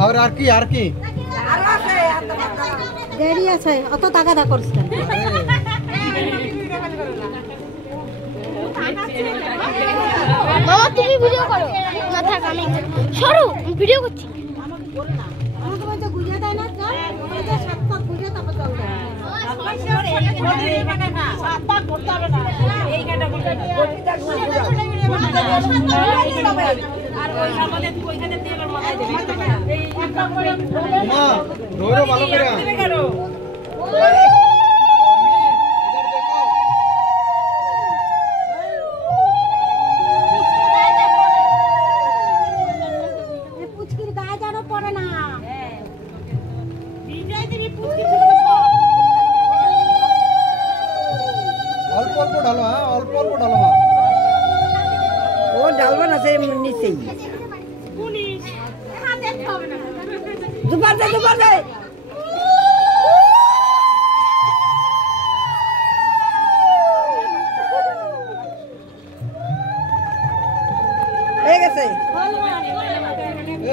और आर की দেরি আছে অত তাগাদা করছেন মামা তুমি ভিডিও করো না থাক আমি সরো ভিডিও করছি আমাকে বলতে বুঝিয়ে দেয় না চল বলতে সাত পাক বুঝিয়ে তারপর চল ধরো ভালো করে পুচকির গায়ে যেন পড়ে না অল্প অল্প ঢালো, হ্যাঁ অল্প অল্প ঢালো। ও ডালবো না সে নিচেই দুবার যায় হয়ে গেছে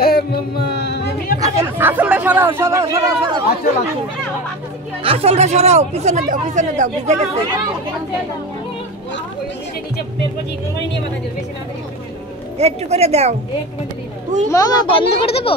এ মাম্মা আসলটা সরাও আসলটা সরাও পিছনে দাও ভিজে গেছে একটু করে দাও মামা বন্ধ করে দেবো